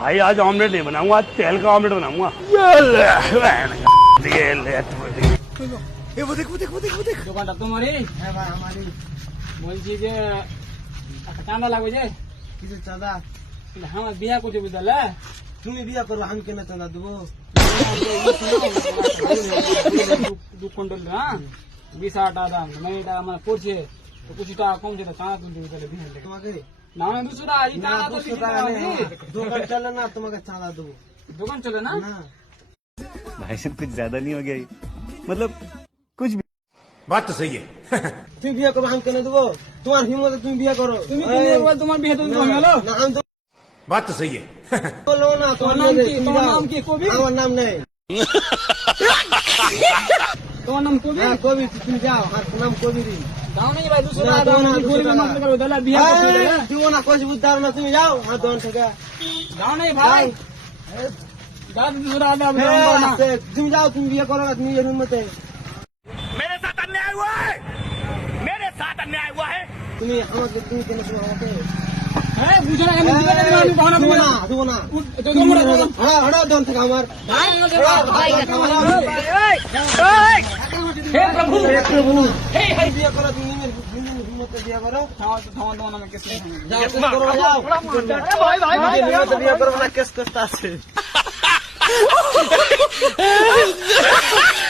भाई आज ऑमलेट नहीं बनाऊंगा, आज तेल का ऑमलेट बनाऊंगा। দোকানটা তোমারই? হ্যাঁ ভাই আমারই। বলছি যে একটা চাঁদা লাগবে যে কিছু চাঁদা? আমার বিয়া করছে বুঝলে, তুমি বিয়ে করো, আমি কেন চাঁদা দেবো? 2 কুইন্টাল হ্যাঁ 20,000 টাকা দাম, মানে এটা আমার পড়ছে 25 টাকা কম, যেটা চাঁদা তুলতে বুঝলে বিহার থেকে। তোমাকে না মানে 200 টাকা এই না, টাকা তো 200 টাকা নেই। দোকান চলে না, তোমাকে চাঁদা দেবো। দোকান চলে না? না भाई साहब कुछ ज्यादा नहीं हो गया ये? मतलब कुछ भी। बात तो सही है। তুমি বিয়ে করো, আমি কেন দেবো? তোমার হিম্মতে তুমি বিয়ে করো। তুমি কিনে বল তোমার বিয়ে তো তুমি হলো। না আমি তো बात तो सही है। বলবো না। তোমার নাম কি? তোমার নাম কি? কবি? আমার নাম নেই। তোমার নাম কবি? হ্যাঁ কবি, তুমি যাও, আর নাম কবিরই। দাও নাই ভাই 200 না, টাকা দাও, দাও না, আমি 200 গরিবের টাকা। মতো করে দাও, বিয়ে করতে এই, দিবো না, কইছি বুঝতে পারো না, তুমি যাও আমার দোকান থেকে। দাও নাই ভাই, দাও 200 টাকা দাও, আমি হ্যাঁ, দাও না। আছে, তুমি যাও, তুমি বিয়ে করো না, তুমি এর হিম্মতে। मेरे साथ अन्याय हुआ है, मेरे साथ अन्याय हुआ है। তুমি আমাকে, তুমি কেন তুমি আমাকে? হ্যাঁ বুঝো না, আমি দিবে না, আমি বাহানা দেবো দেবো না, না। দেবো না। তো তোমরা বলো। হ্যাঁ, হঠাৎ দোকান থেকে আমার। হে প্রভু, তুমি বিয়ে করো, তুমি নিজের হিম্মতে বিয়ে করো। থামো নামে কেস যাও, কেস করো, যাও। নিজের হিম্মতে বিয়ে করো না, কেস করতে আছে।